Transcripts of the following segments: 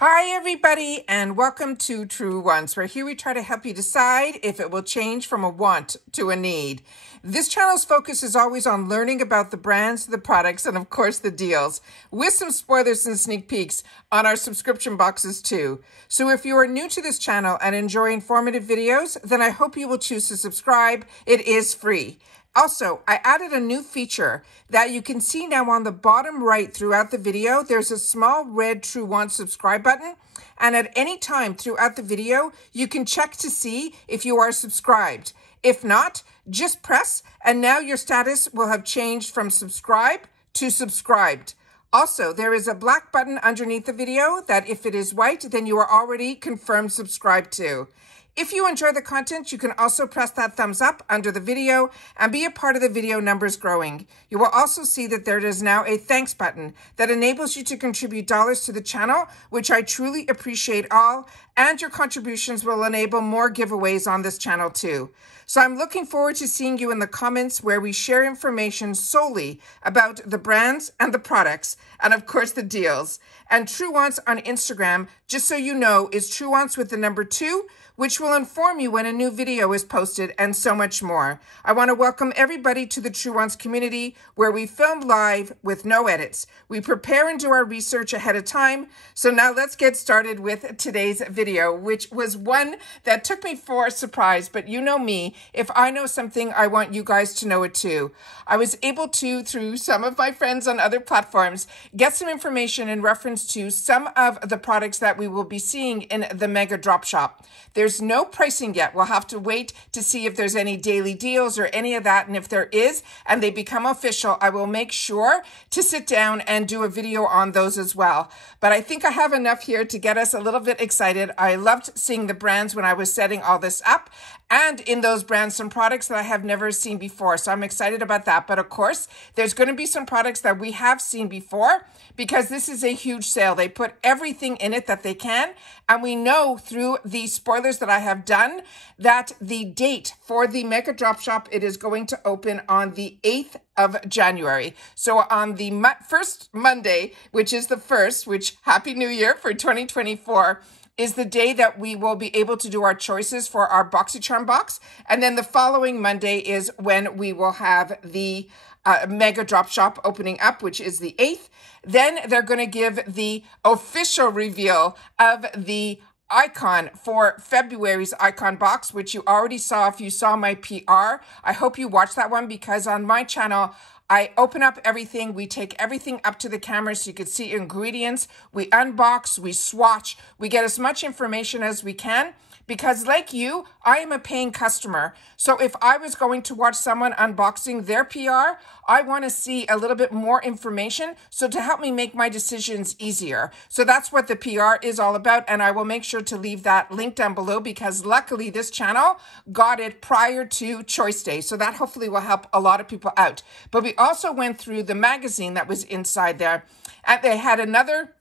Hi everybody and welcome to Truewants, where here we try to help you decide if it will change from a want to a need. This channel's focus is always on learning about the brands, the products, and of course the deals, with some spoilers and sneak peeks on our subscription boxes too. So if you are new to this channel and enjoy informative videos, then I hope you will choose to subscribe. It is free. Also, I added a new feature that you can see now on the bottom right throughout the video. There's a small red Truewants subscribe button. And at any time throughout the video, you can check to see if you are subscribed. If not, just press and now your status will have changed from subscribe to subscribed. Also, there is a black button underneath the video that if it is white, then you are already confirmed subscribed to. If you enjoy the content, you can also press that thumbs up under the video and be a part of the video numbers growing. You will also see that there is now a thanks button that enables you to contribute dollars to the channel, which I truly appreciate all, and your contributions will enable more giveaways on this channel too. So I'm looking forward to seeing you in the comments where we share information solely about the brands and the products and of course the deals. And Truewants on Instagram, just so you know, is Truewants with the number 2, which will inform you when a new video is posted and so much more. I want to welcome everybody to the Truewants community where we film live with no edits. We prepare and do our research ahead of time. So now let's get started with today's video, which was one that took me for a surprise, but you know me, if I know something, I want you guys to know it too. I was able to, through some of my friends on other platforms, get some information in reference to some of the products that we will be seeing in the Mega Drop Shop. There's no pricing yet. We'll have to wait to see if there's any daily deals or any of that. And if there is, and they become official, I will make sure to sit down and do a video on those as well. But I think I have enough here to get us a little bit excited. I loved seeing the brands when I was setting all this up. And in those brands, some products that I have never seen before. So I'm excited about that. But of course, there's going to be some products that we have seen before because this is a huge sale. They put everything in it that they can. And we know through the spoilers that I have done that the date for the Mega Drop Shop, it is going to open on the 8th of January. So on the first Monday, which is the 1st, which Happy New Year for 2024, is the day that we will be able to do our choices for our Boxycharm box. And then the following Monday is when we will have the Mega Drop Shop opening up, which is the 8th. Then they're going to give the official reveal of the icon for February's icon box, which you already saw if you saw my PR. I hope you watched that one because on my channel, I open up everything. We take everything up to the camera so you can see ingredients. We unbox, we swatch, we get as much information as we can. Because like you, I am a paying customer. So if I was going to watch someone unboxing their PR, I want to see a little bit more information. So to help me make my decisions easier. So that's what the PR is all about. And I will make sure to leave that link down below because luckily this channel got it prior to Choice Day. So that hopefully will help a lot of people out. But we also went through the magazine that was inside there. And they had another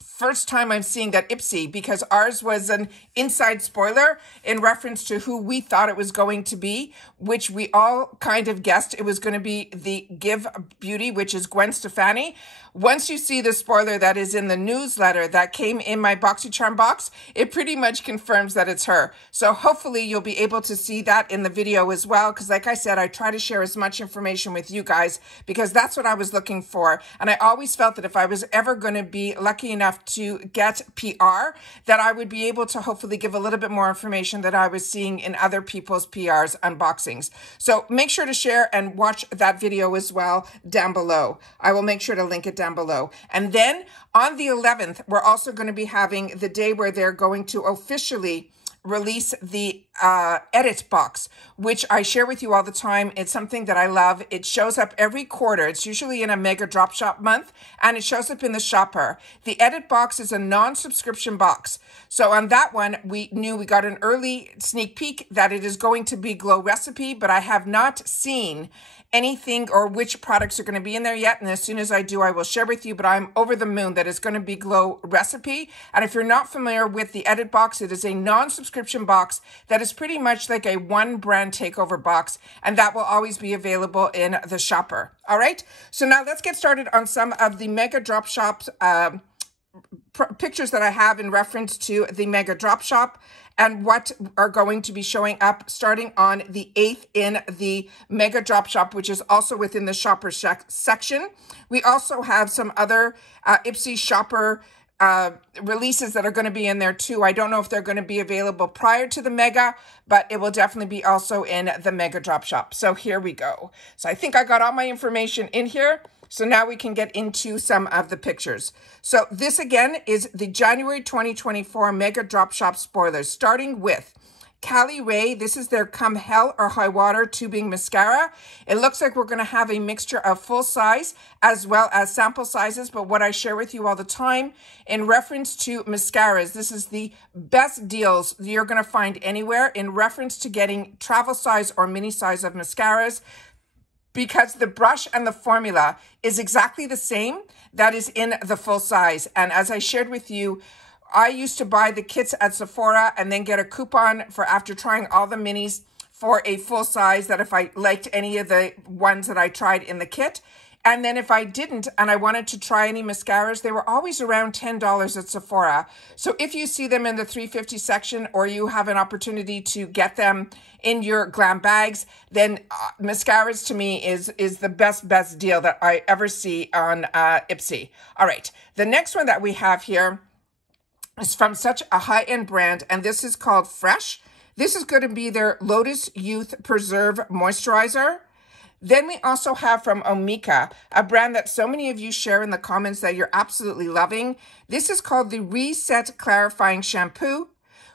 first time I'm seeing that IPSY because ours was an inside spoiler in reference to who we thought it was going to be, which we all kind of guessed it was going to be the Give Beauty, which is Gwen Stefani. Once you see the spoiler that is in the newsletter that came in my Boxycharm box, it pretty much confirms that it's her. So hopefully you'll be able to see that in the video as well. Because like I said, I try to share as much information with you guys because that's what I was looking for. And I always felt that if I was ever going to be lucky enough to get PR, that I would be able to hopefully give a little bit more information that I was seeing in other people's PRs unboxings. So make sure to share and watch that video as well down below. I will make sure to link it down below. And then on the 11th, we're also going to be having the day where they're going to officially release the edit box, which I share with you all the time. It's something that I love. It shows up every quarter. It's usually in a Mega Drop Shop month, and it shows up in the shopper. The edit box is a non-subscription box. So on that one, we knew we got an early sneak peek that it is going to be Glow Recipe, but I have not seen anything or which products are going to be in there yet. And as soon as I do, I will share with you, but I'm over the moon that it's going to be Glow Recipe. And if you're not familiar with the edit box, it is a non-subscription box that is pretty much like a one brand takeover box. And that will always be available in the shopper. All right. So now let's get started on some of the Mega Drop Shop's pictures that I have in reference to the Mega Drop Shop and what are going to be showing up starting on the 8th in the Mega Drop Shop, which is also within the shopper section. We also have some other IPSY shopper releases that are going to be in there too. I don't know if they're going to be available prior to the Mega, but it will definitely be also in the Mega Drop Shop. So here we go. So I think I got all my information in here. So now we can get into some of the pictures. So this again is the January 2024 Mega Drop Shop spoilers, starting with Cali Ray. This is their Come Hell or High Water tubing mascara. It looks like we're going to have a mixture of full size as well as sample sizes, but what I share with you all the time in reference to mascaras, this is the best deals you're going to find anywhere in reference to getting travel size or mini size of mascaras, because the brush and the formula is exactly the same that is in the full size. And as I shared with you, I used to buy the kits at Sephora and then get a coupon for after trying all the minis for a full size, that if I liked any of the ones that I tried in the kit. And then if I didn't and I wanted to try any mascaras, they were always around $10 at Sephora. So if you see them in the $3.50 section or you have an opportunity to get them in your glam bags, then mascaras to me is the best deal that I ever see on IPSY. All right, the next one that we have here is from such a high-end brand, and this is called Fresh. This is going to be their Lotus Youth Preserve Moisturizer. Then we also have from Omika, a brand that so many of you share in the comments that you're absolutely loving. This is called the Reset Clarifying Shampoo.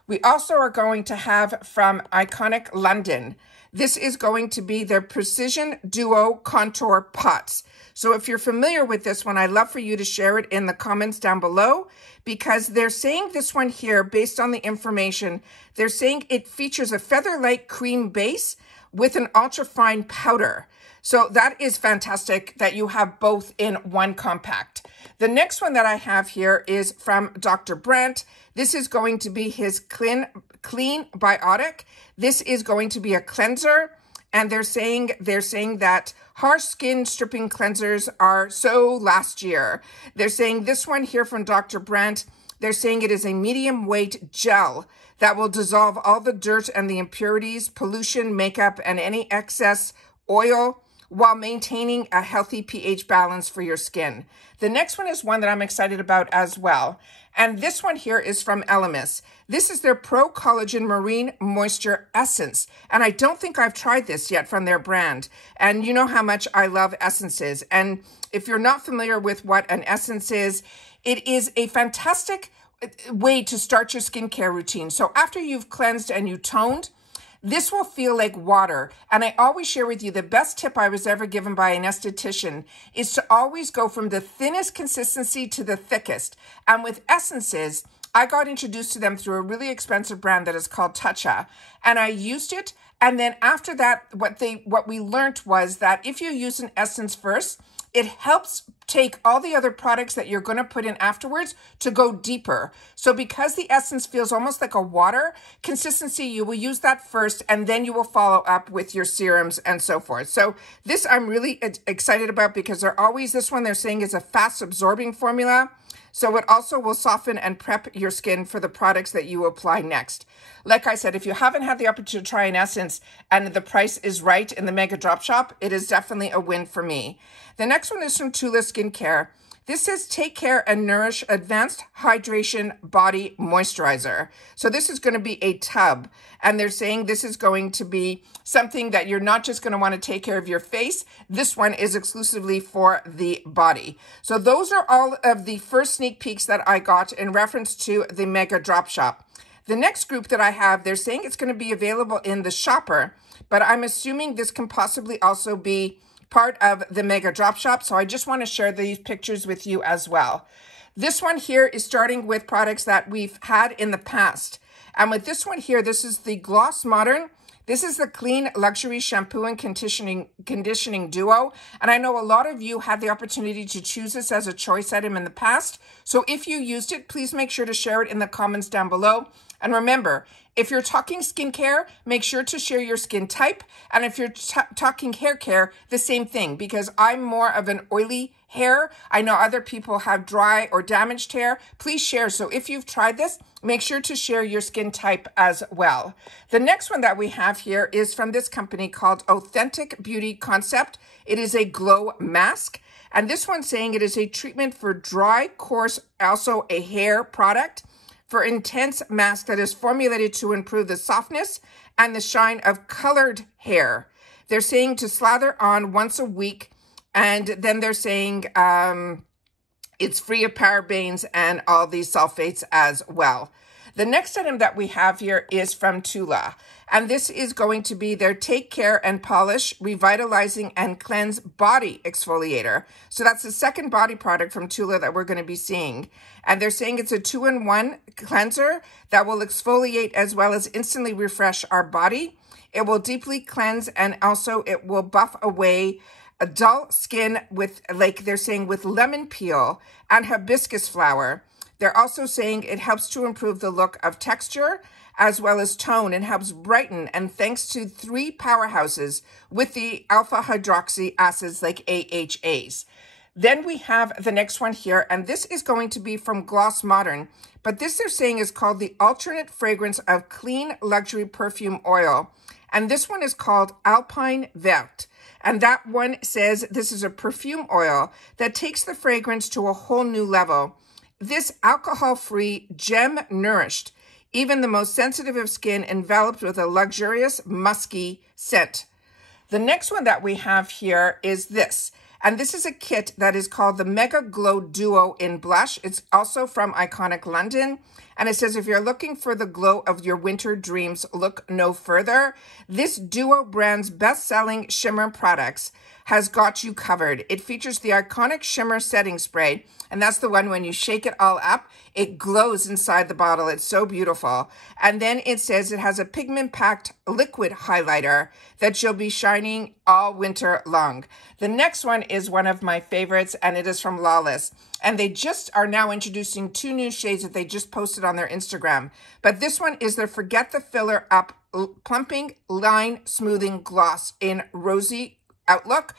We also are going to have from Iconic London. This is going to be their Precision Duo Contour Pots. So if you're familiar with this one, I'd love for you to share it in the comments down below, because they're saying this one here, based on the information, they're saying it features a feather-light cream base with an ultra-fine powder. So that is fantastic that you have both in one compact. The next one that I have here is from Dr. Brandt. This is going to be his Clean Biotic. This is going to be a cleanser, and they're saying that harsh skin stripping cleansers are so last year. They're saying this one here from Dr. Brandt, they're saying it is a medium weight gel that will dissolve all the dirt and the impurities, pollution, makeup, and any excess oil while maintaining a healthy pH balance for your skin. The next one is one that I'm excited about as well. And this one here is from Elemis. This is their Pro Collagen Marine Moisture Essence. And I don't think I've tried this yet from their brand. And you know how much I love essences. And if you're not familiar with what an essence is, it is a fantastic way to start your skincare routine. So after you've cleansed and you toned, this will feel like water. And I always share with you the best tip I was ever given by an esthetician is to always go from the thinnest consistency to the thickest. And with essences, I got introduced to them through a really expensive brand that is called Tatcha. And I used it. And then after that, what we learned was that if you use an essence first, it helps take all the other products that you're going to put in afterwards to go deeper. So because the essence feels almost like a water consistency, you will use that first, and then you will follow up with your serums and so forth. So this I'm really excited about, because this one they're saying is a fast absorbing formula. So it also will soften and prep your skin for the products that you apply next. Like I said, if you haven't had the opportunity to try an essence and the price is right in the Mega Drop Shop, it is definitely a win for me. The next one is from Tula Skincare. This says Take Care and Nourish Advanced Hydration Body Moisturizer. So this is going to be a tub, and they're saying this is going to be something that you're not just going to want to take care of your face. This one is exclusively for the body. So those are all of the first sneak peeks that I got in reference to the Mega Drop Shop. The next group that I have, they're saying it's going to be available in the shopper, but I'm assuming this can possibly also be part of the Mega Drop Shop. So I just want to share these pictures with you as well. This one here is starting with products that we've had in the past. And with this one here, this is the Gloss Modern. This is the Clean Luxury Shampoo and Conditioning Duo. And I know a lot of you had the opportunity to choose this as a choice item in the past. So if you used it, please make sure to share it in the comments down below. And remember, if you're talking skincare, make sure to share your skin type. And if you're talking hair care, the same thing, because I'm more of an oily hair. I know other people have dry or damaged hair. Please share. So if you've tried this, make sure to share your skin type as well. The next one that we have here is from this company called Authentic Beauty Concept. It is a glow mask. And this one's saying it is a treatment for dry, coarse, also a hair product for intense mask that is formulated to improve the softness and the shine of colored hair. They're saying to slather on once a week, and then they're saying it's free of parabens and all these sulfates as well. The next item that we have here is from Tula, and this is going to be their Take Care and Polish Revitalizing and Cleanse Body Exfoliator. So that's the second body product from Tula that we're going to be seeing. And they're saying it's a 2-in-1 cleanser that will exfoliate as well as instantly refresh our body. It will deeply cleanse, and also it will buff away a dull skin with, like they're saying, with lemon peel and hibiscus flower. They're also saying it helps to improve the look of texture as well as tone and helps brighten, and thanks to 3 powerhouses with the alpha hydroxy acids like AHAs. Then we have the next one here, and this is going to be from Gloss Modern, but this they're saying is called the alternate fragrance of clean luxury perfume oil. And this one is called Alpine Vert. And that one says this is a perfume oil that takes the fragrance to a whole new level. This alcohol-free, gem-nourished, even the most sensitive of skin enveloped with a luxurious, musky scent. The next one that we have here is this. And this is a kit that is called the Mega Glow Duo in Blush. It's also from Iconic London. And it says, if you're looking for the glow of your winter dreams, look no further. This Duo brand's best-selling shimmer products has got you covered. It features the iconic shimmer setting spray, and that's the one when you shake it all up, it glows inside the bottle. It's so beautiful. And then it says it has a pigment-packed liquid highlighter that you'll be shining all winter long. The next one is one of my favorites, and it is from Lawless. And they just are now introducing 2 new shades that they just posted on their Instagram. But this one is their Forget the Filler Up Plumping Line Smoothing Gloss in Rosy Outlook.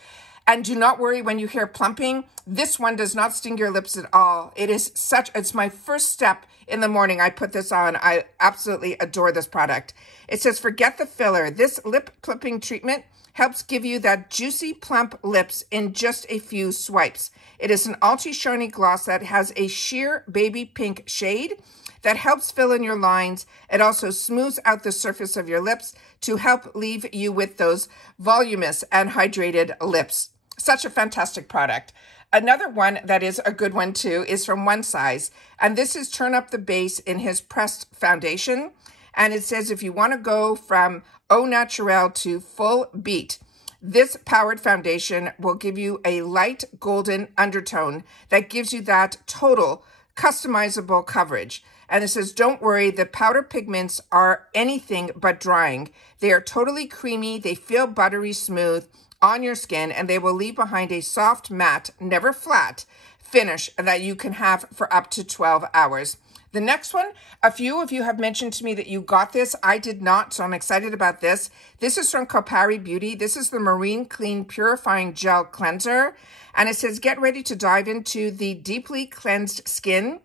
And do not worry when you hear plumping. This one does not sting your lips at all. It's my first step in the morning. I put this on. I absolutely adore this product. It says, forget the filler. This lip plumping treatment helps give you that juicy, plump lips in just a few swipes. It is an ultra-shiny gloss that has a sheer baby pink shade that helps fill in your lines. It also smooths out the surface of your lips to help leave you with those voluminous and hydrated lips. Such a fantastic product. Another one that is a good one too is from One Size, and this is Turn Up the Base in his pressed foundation. And it says if you want to go from au naturel to full beat, this powered foundation will give you a light golden undertone that gives you that total customizable coverage. And it says, don't worry, the powder pigments are anything but drying. They are totally creamy. They feel buttery smooth on your skin, and they will leave behind a soft, matte, never flat finish that you can have for up to 12 hours. The next one, a few of you have mentioned to me that you got this. I did not, so I'm excited about this. This is from Kopari Beauty. This is the Marine Clean Purifying Gel Cleanser. And it says, get ready to dive into the deeply cleansed skin.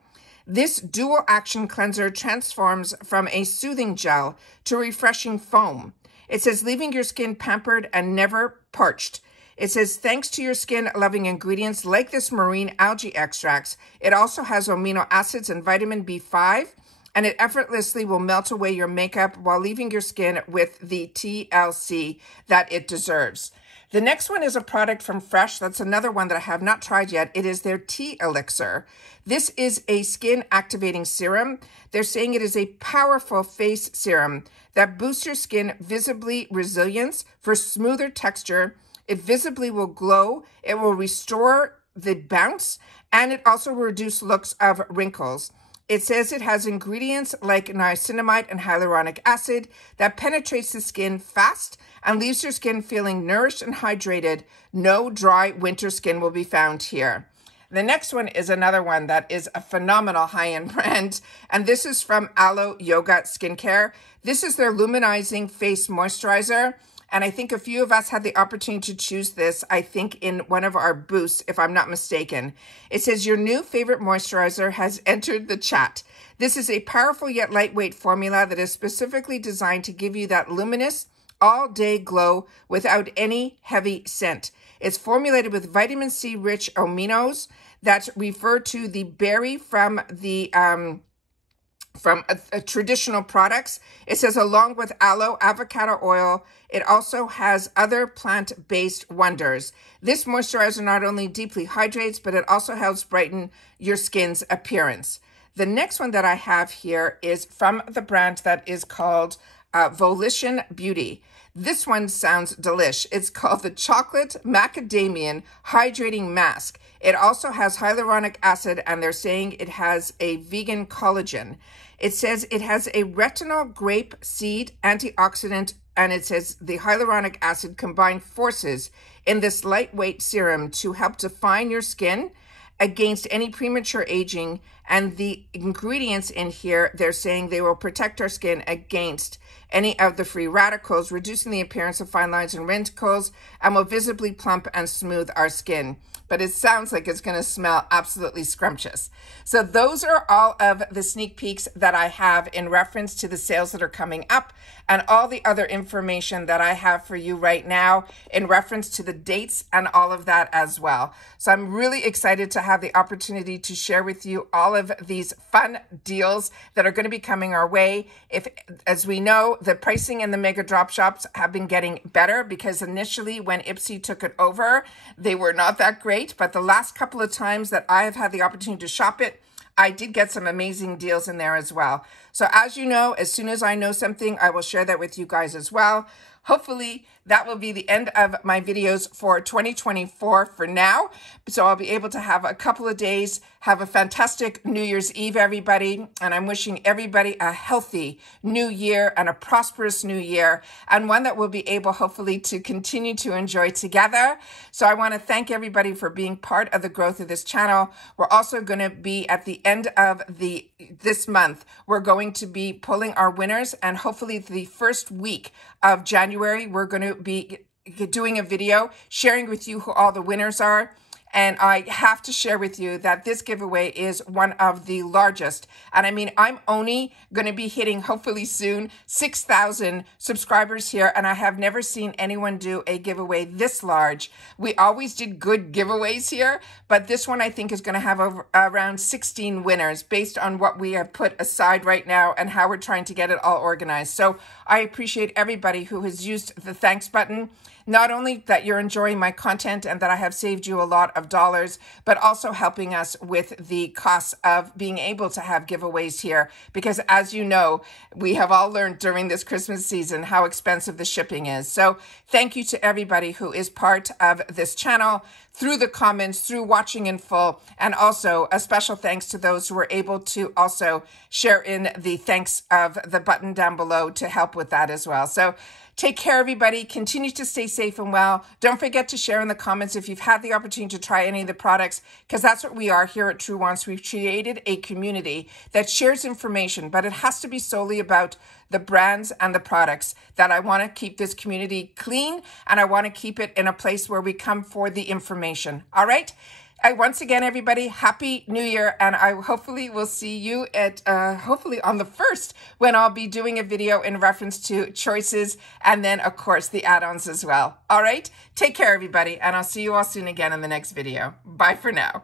This dual action cleanser transforms from a soothing gel to refreshing foam. It says, leaving your skin pampered and never parched. It says, thanks to your skin-loving ingredients like this marine algae extracts, it also has amino acids and vitamin B5, and it effortlessly will melt away your makeup while leaving your skin with the TLC that it deserves. The next one is a product from Fresh. That's another one that I have not tried yet. It is their Tea Elixir. This is a skin activating serum. They're saying it is a powerful face serum that boosts your skin visibly resilience for smoother texture. It visibly will glow. It will restore the bounce, and it also will reduce looks of wrinkles. It says it has ingredients like niacinamide and hyaluronic acid that penetrates the skin fast and leaves your skin feeling nourished and hydrated. No dry winter skin will be found here. The next one is another one that is a phenomenal high-end brand, and this is from Aloe Yoga Skincare. This is their Luminizing Face Moisturizer, and I think a few of us had the opportunity to choose this, I think, in one of our booths, if I'm not mistaken. It says, your new favorite moisturizer has entered the chat. This is a powerful yet lightweight formula that is specifically designed to give you that luminous, all-day glow without any heavy scent. It's formulated with vitamin C rich aminos that refer to the berry from the traditional products. It says along with aloe, avocado oil, it also has other plant-based wonders. This moisturizer not only deeply hydrates, but it also helps brighten your skin's appearance. The next one that I have here is from the brand that is called Volition Beauty. This one sounds delish. It's called the Chocolate Macadamian Hydrating Mask. It also has hyaluronic acid, and they're saying it has a vegan collagen. It says it has a retinol grape seed antioxidant, and it says the hyaluronic acid combined forces in this lightweight serum to help define your skin against any premature aging. And the ingredients in here, they're saying they will protect our skin against any of the free radicals, reducing the appearance of fine lines and wrinkles, and will visibly plump and smooth our skin. But it sounds like it's going to smell absolutely scrumptious. So those are all of the sneak peeks that I have in reference to the sales that are coming up, and all the other information that I have for you right now in reference to the dates and all of that as well. So I'm really excited to have the opportunity to share with you all of these fun deals that are going to be coming our way. As we know, the pricing in the mega drop shops have been getting better, because initially when IPSY took it over, they were not that great. But the last couple of times that I have had the opportunity to shop it, I did get some amazing deals in there as well. So as you know, as soon as I know something, I will share that with you guys as well. Hopefully that will be the end of my videos for 2024 for now. So I'll be able to have a couple of days. Have a fantastic New Year's Eve, everybody. And I'm wishing everybody a healthy new year and a prosperous new year, and one that we'll be able, hopefully, to continue to enjoy together. So I want to thank everybody for being part of the growth of this channel. We're also going to be at the end of this month, we're going to be pulling our winners, and hopefully the first week of January, we're going to be doing a video sharing with you who all the winners are. And I have to share with you that this giveaway is one of the largest. And I mean, I'm only going to be hitting, hopefully soon, 6,000 subscribers here. And I have never seen anyone do a giveaway this large. We always did good giveaways here, but this one I think is going to have around 16 winners based on what we have put aside right now and how we're trying to get it all organized. So I appreciate everybody who has used the thanks button. Not only that you're enjoying my content and that I have saved you a lot of dollars, but also helping us with the costs of being able to have giveaways here. Because as you know, we have all learned during this Christmas season how expensive the shipping is. So thank you to everybody who is part of this channel, through the comments, through watching in full, and also a special thanks to those who were able to also share in the thanks of the button down below to help with that as well. So take care, everybody. Continue to stay safe and well. Don't forget to share in the comments if you've had the opportunity to try any of the products, because that's what we are here at Truewants. We've created a community that shares information, but it has to be solely about the brands and the products. That I want to keep this community clean, and I want to keep it in a place where we come for the information. All right? Once again, everybody, Happy New Year, and I hopefully will see you at, hopefully on the 1st, when I'll be doing a video in reference to choices, and then, of course, the add-ons as well. All right? Take care, everybody, and I'll see you all soon again in the next video. Bye for now.